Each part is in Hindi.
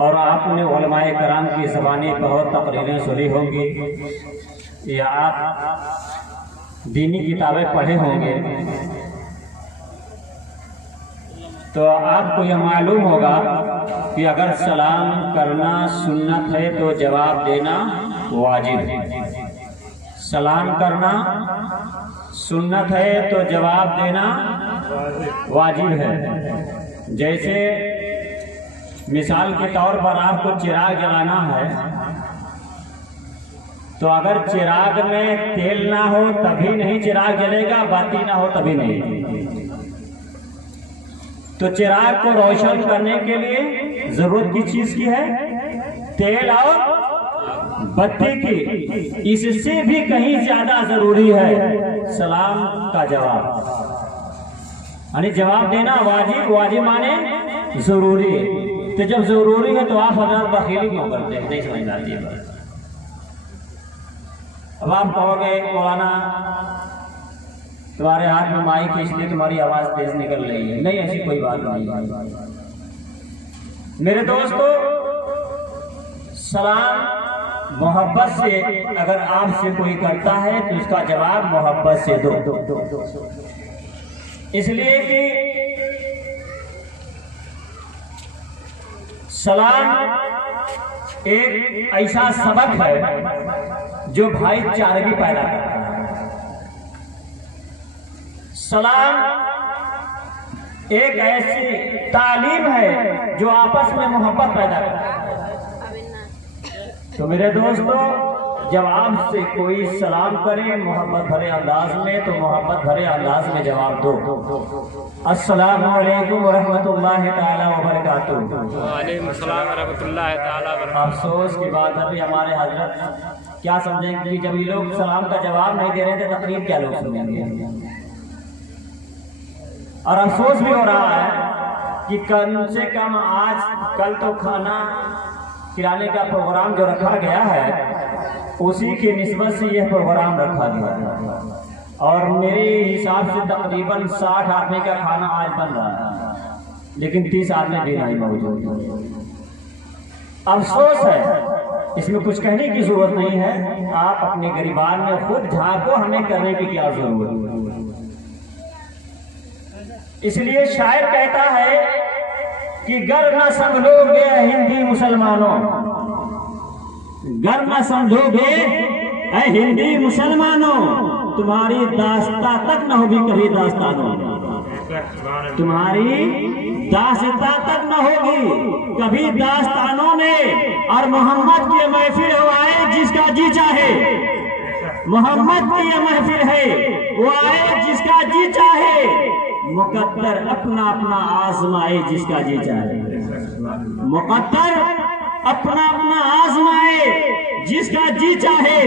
और आपने उलमाए कराम की ज़बानी बहुत तकरीरें सुनी होंगी या आप दीनी किताबें पढ़े होंगे, तो आपको यह मालूम होगा कि अगर सलाम करना सुन्नत है तो जवाब देना वाजिब है। सलाम करना सुन्नत है तो जवाब देना वाजिब है। जैसे मिसाल के तौर पर आपको चिराग जलाना है, तो अगर चिराग में तेल ना हो तभी नहीं चिराग जलेगा, बाती ना हो तभी नहीं। तो चिराग को रोशन करने के लिए जरूरत किस चीज की है? तेल और बत्ती की। इससे भी कहीं ज्यादा जरूरी है सलाम का जवाब, यानी जवाब देना वाजिब। वाजिब माने जरूरी है। तो जब जरूरी है तो आप हजरत बखीली क्यों करते हैं? नहीं समझ आती है बात। अब आप कहोगे मौलाना तुम्हारे हाथ में माइक है इसलिए तुम्हारी आवाज तेज निकल रही है। नहीं, ऐसी कोई बात नहीं। मेरे दोस्तों, सलाम मोहब्बत से अगर आपसे कोई करता है तो उसका जवाब मोहब्बत से दो। इसलिए कि सलाम एक ऐसा सबक है जो भाईचारगी पैदा करता है। सलाम एक ऐसी तालीम है जो आपस में मोहब्बत पैदा करता है। तो मेरे दोस्तों, जब आपसे कोई सलाम करे मोहब्बत भरे अंदाज में, तो मोहब्बत भरे अंदाज में जवाब दो। अस्सलामु अलैकुम वरहमतुल्लाहि ताला वबरकातुहू। वालेकुम अस्सलाम वरहमतुल्लाहि ताला वबरकातुहू। अफसोस की बात है कि हमारे हजरत क्या समझेंगे कि जब ये लोग सलाम का जवाब नहीं दे रहे थे, तकरीब क्या लोग सुनेंगे। और अफसोस भी हो रहा है कि कम से कम आज कल तो खाना खिलाने का प्रोग्राम जो रखा गया है उसी की निस्बत से यह प्रोग्राम रखा गया है, और मेरे हिसाब से तकरीबन 60 आदमी का खाना आज बन रहा है, लेकिन 30 आदमी भी नहीं मौजूद। अफसोस है, इसमें कुछ कहने की जरूरत नहीं है। आप अपने गरीबान में खुद झांको, हमें करने की क्या जरूरत है। इसलिए शायर कहता है कि गर न समझोगे हिंदी मुसलमानों, गर न समझोगे हिंदी मुसलमानों, तुम्हारी दास्ता तक न होगी कभी दास्तानों, तुम्हारी दास्ता तक न होगी कभी दास्तानों में। और मोहम्मद की महफिल हो आए जिसका जी चाहे, मोहम्मद की ये महफिल है वो आए जिसका जी चाहे, मुकद्दर अपना अपना आजमाए जिसका जी चाहे, मुकद्दर अपना अपना आजमाए जिसका जी चाहे।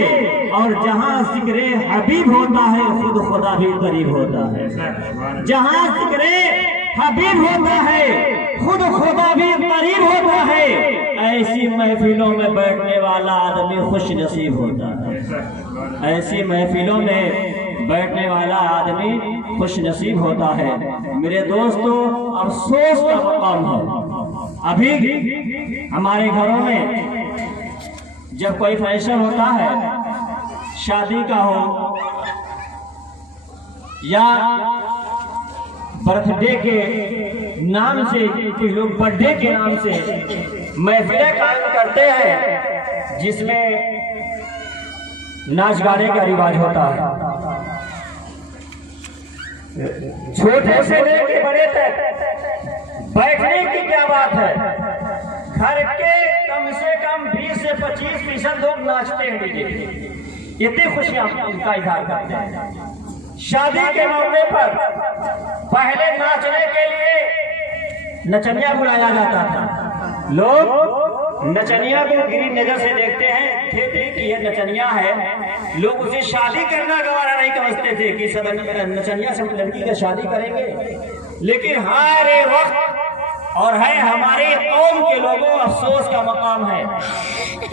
और जहां जिक्रे हबीब होता है खुद खुदा भी करीब होता है, जहां जिक्रे हबीब होता है खुद खुदा भी करीब होता है। ऐसी महफिलों में बैठने वाला आदमी खुश नसीब होता है, ऐसी महफिलों में बैठने वाला आदमी खुश नसीब होता है। मेरे दोस्तों, अफसोस का मकाम है, अभी हमारे घरों में जब कोई फंक्शन होता है, शादी का हो या बर्थडे के नाम से, कुछ लोग बर्थडे के नाम से महफिलें कायम करते हैं जिसमें नाच गाने का रिवाज होता है। छोटे से लेके बड़े तक बैठने की क्या बात है। घर के कम से कम 20 से 25% लोग नाचते हैं डीजे, इतनी खुशियां उनका इजहार करते हैं। शादी के मौके पर पहले नाचने के लिए नचनिया बुलाया जाता था। लोग नचनिया को गिरी नजर से देखते हैं, थे कि यह नचनिया है। लोग उसे शादी करना गवारा नहीं समझते थे कि नचनिया से लड़की का शादी करेंगे। लेकिन हर वक्त और है हमारे कौम के लोगों, अफसोस का मकाम है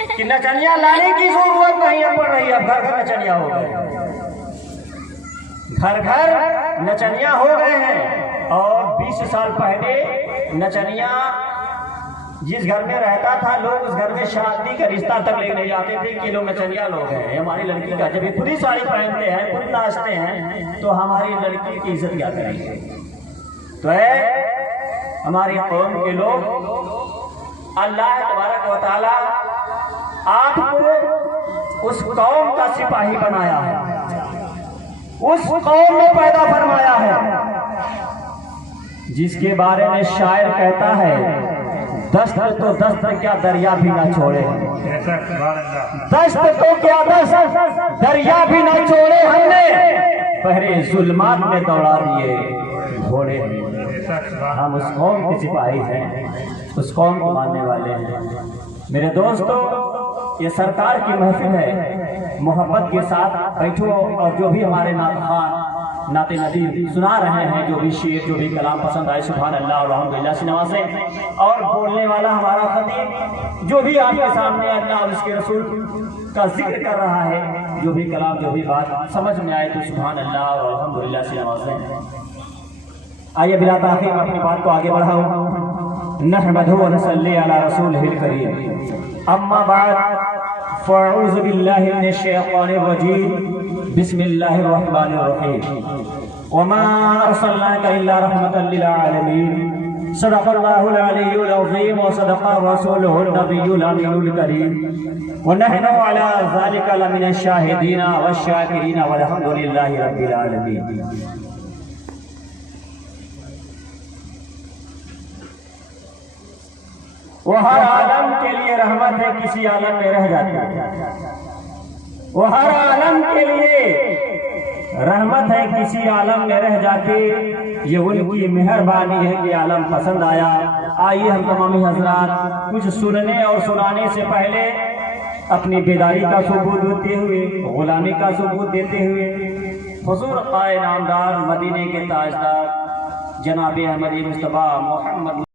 कि नचनिया लाने की जरूरत नहीं पड़ रही है। घर घर नचनिया हो गए, घर घर नचनिया हो गए हैं। और 20 साल पहले नचनिया जिस घर में रहता था लोग उस घर में शादी का रिश्ता तक लेने जाते थे कि लोग नचनिया लोग हैं, हमारी लड़की का जब ये पूरी साड़ी पहनते हैं, खुद नाचते हैं, तो हमारी लड़की की इज्जत क्या करेंगे। तो है हमारी कौम के लोग, अल्लाह तबारक व तआला आपको उस कौम का सिपाही बनाया है, उस कौम में पैदा फरमाया है जिसके बारे में शायर कहता है, दस्त तो दस्त क्या दरिया भी ना छोड़े, दस्त तो क्या दस्त दरिया भी ना छोड़े, हमने पहरे जुल्मात में दौड़ा दिए घोड़े। हम उस कौम के सिपाही हैं, उस कौम को मानने वाले हैं। मेरे दोस्तों, ये सरकार की महफिल है, मोहब्बत के साथ बैठो और जो भी हमारे नात नाते नदी सुना रहे हैं, जो भी शेर जो भी कलाम पसंद आए, सुभान अल्लाह और अल्हम्दुलिल्लाह से नवाजें। और बोलने वाला हमारा खतीब जो भी आपके सामने अल्लाह और उसके रसूल का जिक्र कर रहा है, जो भी कलाम जो भी बात समझ में आए तो सुभान अल्लाह और अल्हम्दुलिल्लाह से नवाजें। आइए बिला ताखीर अपनी बात को आगे बढ़ाओ। नहमदहु व नसल्ली अला रसूलिहिल करीम, अम्मा बाद, फ़अऊज़ु बिल्लाहि मिनश शैतानिर रजीम, बिस्मिल्लाहिर रहमानिर रहीम। वमा अरसलनाका इल्ला रहमतल लिल आलमीन, सदक़ल्लाहुल अलियुल अज़ीम व सदक़ा रसूलुहुन नबियुल अमीनुल करीम, व नहनु अला ज़ालिका लमिनश शाहिदीन वश शाकिरीन वल्हम्दुलिल्लाहि रब्बिल आलमीन। वो हर आलम के लिए रहमत है, किसी आलम में रह जाती है। वो हर आलम के लिए रहमत है, किसी आलम में रह जाती। ये उनकी मेहरबानी है कि आलम पसंद आया। आइए हम तमामी हजरात कुछ सुनने और सुनाने से पहले अपनी बेदारी का सबूत देते हुए, गुलामी का सबूत देते हुए हुजूर क़ाए नामदार मदीने के ताजदार जनाब अहमद मुस्तफ़ा मोहम्मद